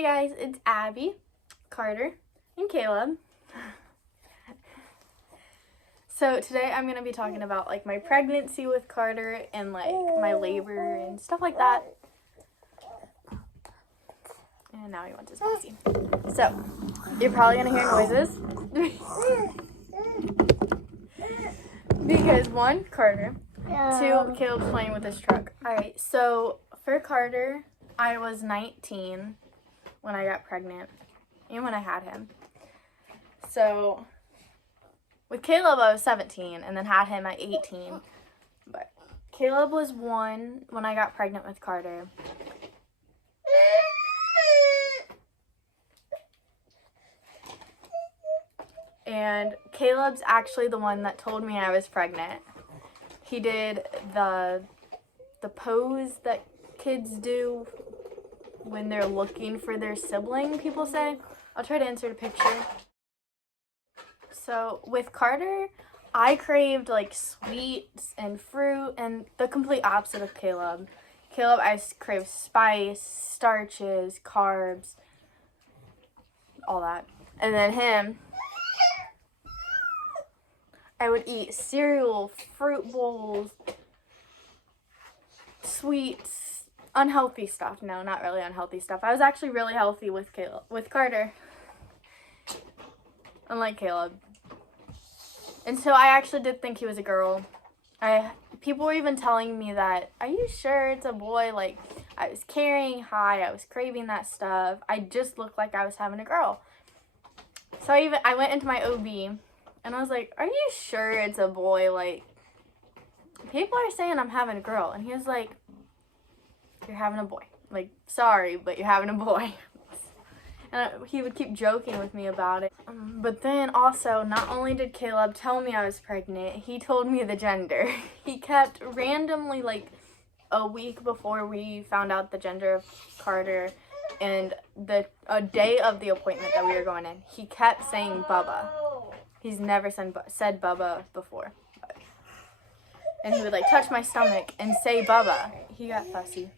Hey guys, it's Abby, Carter, and Caleb. So today I'm going to be talking about like my pregnancy with Carter and like my labor and stuff like that. And now he wants his pussy. So, you're probably going to hear noises. Because one, Carter. Two, Caleb's playing with his truck. Alright, so for Carter, I was 19 when I got pregnant and when I had him. So with Caleb, I was 17 and then had him at 18. But Caleb was 1 when I got pregnant with Carter. And Caleb's actually the one that told me I was pregnant. He did the pose that kids do when they're looking for their sibling, people say. I'll try to insert a picture. So with Carter, I craved like sweets and fruit and the complete opposite of Caleb. Caleb, I craved spice, starches, carbs, all that. And then him, I would eat cereal, fruit bowls, sweets, unhealthy stuff. No, not really unhealthy stuff. I was actually really healthy with Carter. Unlike Caleb. And so I actually did think he was a girl. People were even telling me that, are you sure it's a boy? Like, I was carrying high, I was craving that stuff. I just looked like I was having a girl. So I went into my OB and I was like, are you sure it's a boy? Like, people are saying I'm having a girl. And he was like, you're having a boy. Like, sorry, but you're having a boy. And he would keep joking with me about it. But then also, not only did Caleb tell me I was pregnant, he told me the gender. He kept randomly, like, a week before we found out the gender of Carter and a day of the appointment that we were going in, he kept saying Bubba. He's never said Bubba before. And he would, like, touch my stomach and say Bubba. He got fussy.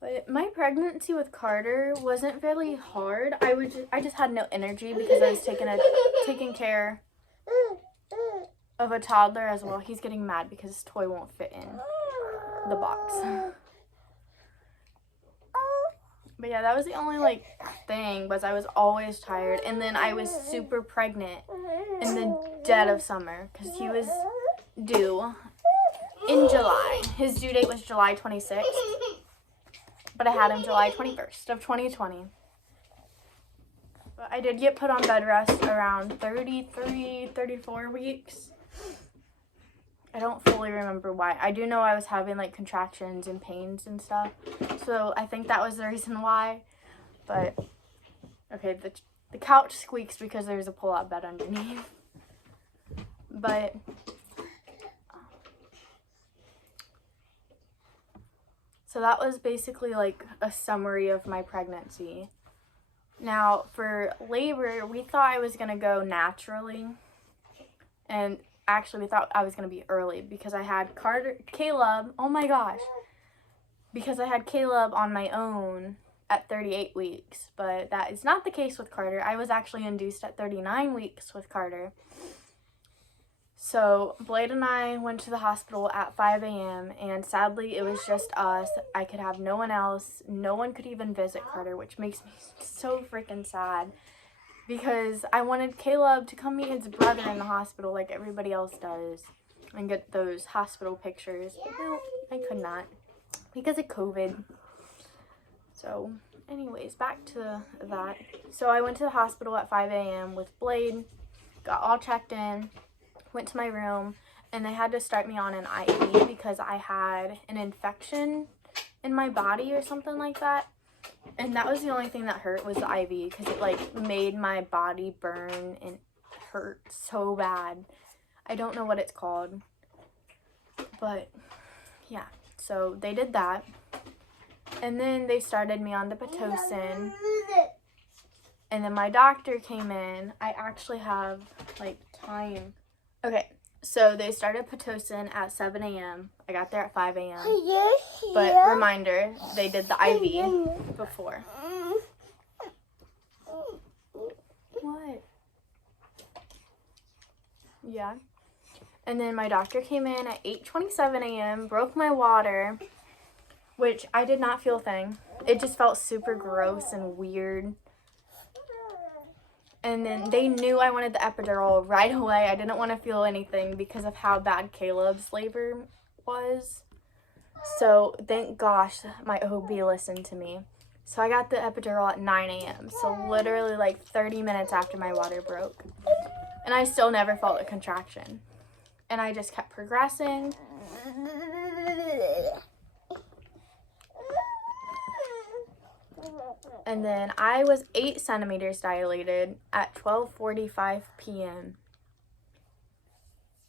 But my pregnancy with Carter wasn't really hard. I just had no energy because I was taking care of a toddler as well. He's getting mad because his toy won't fit in the box. But yeah, that was the only like thing, was I was always tired. And then I was super pregnant in the dead of summer because he was due in July. His due date was July 26th. But I had him July 21st of 2020. But I did get put on bed rest around 33, 34 weeks. I don't fully remember why. I do know I was having like contractions and pains and stuff. So I think that was the reason why. But, okay, the couch squeaks because there's a pull-out bed underneath. But so that was basically like a summary of my pregnancy. Now, for labor, we thought I was going to go naturally. And actually, we thought I was going to be early because I had Caleb, oh my gosh. Because I had Caleb on my own at 38 weeks. But that is not the case with Carter. I was actually induced at 39 weeks with Carter. So Blade and I went to the hospital at 5 a.m. and sadly it was just us. I could have no one else. No one could even visit Carter, which makes me so freaking sad because I wanted Caleb to come meet his brother in the hospital like everybody else does and get those hospital pictures. But no, I could not because of COVID. So anyways, back to that. So I went to the hospital at 5 a.m. with Blade, got all checked in. Went to my room and they had to start me on an IV because I had an infection in my body or something like that. And that was the only thing that hurt was the IV because it like made my body burn and hurt so bad. I don't know what it's called. But yeah, so they did that. And then they started me on the Pitocin. And then my doctor came in. I actually have, like, time. Okay, so they started Pitocin at 7 a.m. I got there at 5 a.m. But reminder, they did the IV before. What? Yeah. And then my doctor came in at 8:27 a.m., broke my water, which I did not feel a thing. It just felt super gross and weird. And then they knew I wanted the epidural right away. I didn't want to feel anything because of how bad Caleb's labor was. So thank gosh my OB listened to me. So I got the epidural at 9 a.m. So literally like 30 minutes after my water broke. And I still never felt a contraction. And I just kept progressing. And then I was 8 centimeters dilated at 12:45 p.m.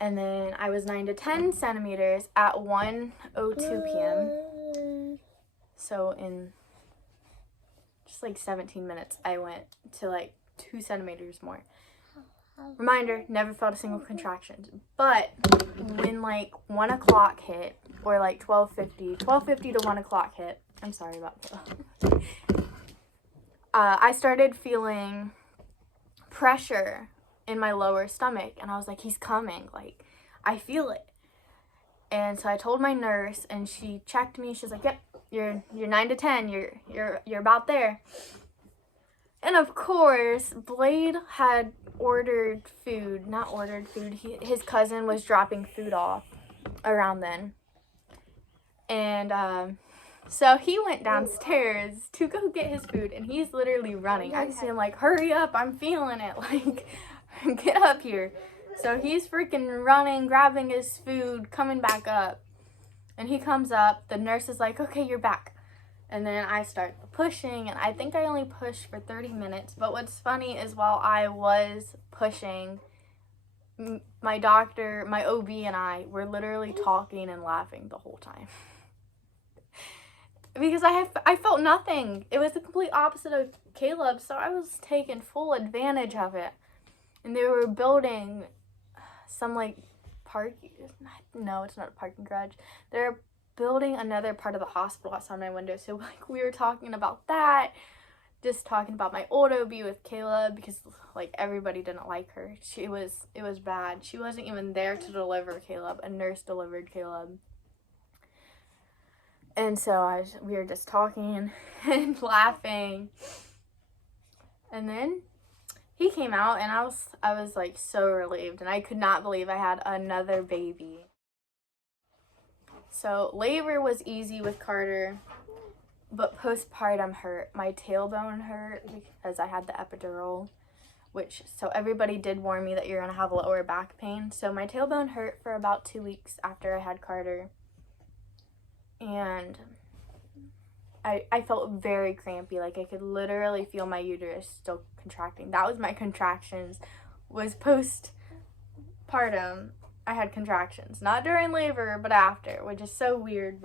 And then I was 9 to 10 centimeters at 1:02 p.m. So in just like 17 minutes, I went to like 2 centimeters more. Reminder, never felt a single contraction. But when like 1 o'clock hit, or like 12:50 to 1 o'clock hit, I'm sorry about that. I started feeling pressure in my lower stomach, and I was like, he's coming, like I feel it. And so I told my nurse, and she checked me. She's like, yep, you're 9 to 10, you're about there. And of course, Blade had his cousin was dropping food off around then. And so he went downstairs to go get his food, and he's literally running. I see him like, hurry up, I'm feeling it, like, get up here. So he's freaking running, grabbing his food, coming back up. And he comes up, the nurse is like, okay, you're back. And then I start pushing, and I think I only pushed for 30 minutes. But what's funny is while I was pushing, my doctor, my OB and I were literally talking and laughing the whole time. Because I felt nothing. It was the complete opposite of Caleb, so I was taking full advantage of it. And they were building some like no, it's not a parking garage. They're building another part of the hospital outside my window. So like we were talking about that, just talking about my old OB with Caleb, because like everybody didn't like her. It was bad. She wasn't even there to deliver Caleb. A nurse delivered Caleb. And so we were just talking and laughing. And then he came out, and I was like so relieved, and I could not believe I had another baby. So labor was easy with Carter, but postpartum hurt. My tailbone hurt because I had the epidural, so everybody did warn me that you're gonna have lower back pain. So my tailbone hurt for about 2 weeks after I had Carter. And I felt very crampy, like I could literally feel my uterus still contracting. That was my contractions, was postpartum. I had contractions, not during labor, but after, which is so weird,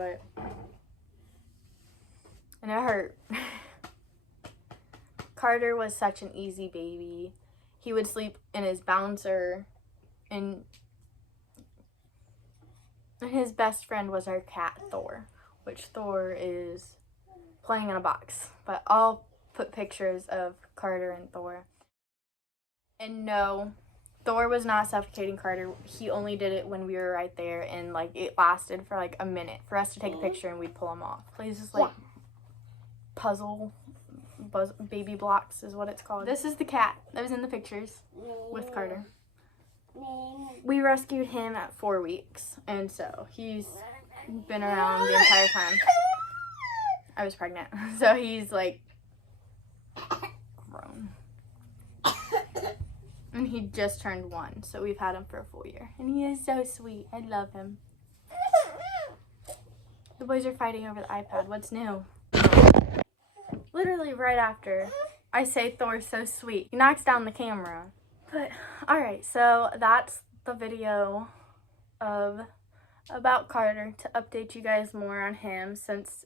and it hurt. Carter was such an easy baby. He would sleep in his bouncer, and his best friend was our cat, Thor, which Thor is playing in a box. But I'll put pictures of Carter and Thor. And no, Thor was not suffocating Carter. He only did it when we were right there, and like it lasted for like a minute for us to take a picture and we'd pull him off. He's just like baby blocks is what it's called. This is the cat that was in the pictures with Carter. We rescued him at 4 weeks, and so he's been around the entire time. I was pregnant, so he's like grown. And he just turned 1, so we've had him for a full year. And he is so sweet. I love him. The boys are fighting over the iPad. What's new? Literally right after I say Thor's so sweet, he knocks down the camera. But alright, so that's the video about Carter, to update you guys more on him, since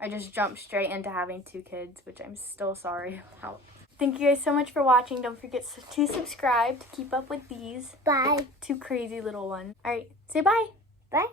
I just jumped straight into having 2 kids, which I'm still sorry about. Thank you guys so much for watching. Don't forget to subscribe to keep up with these. Bye. 2 crazy little ones. All right, say bye. Bye.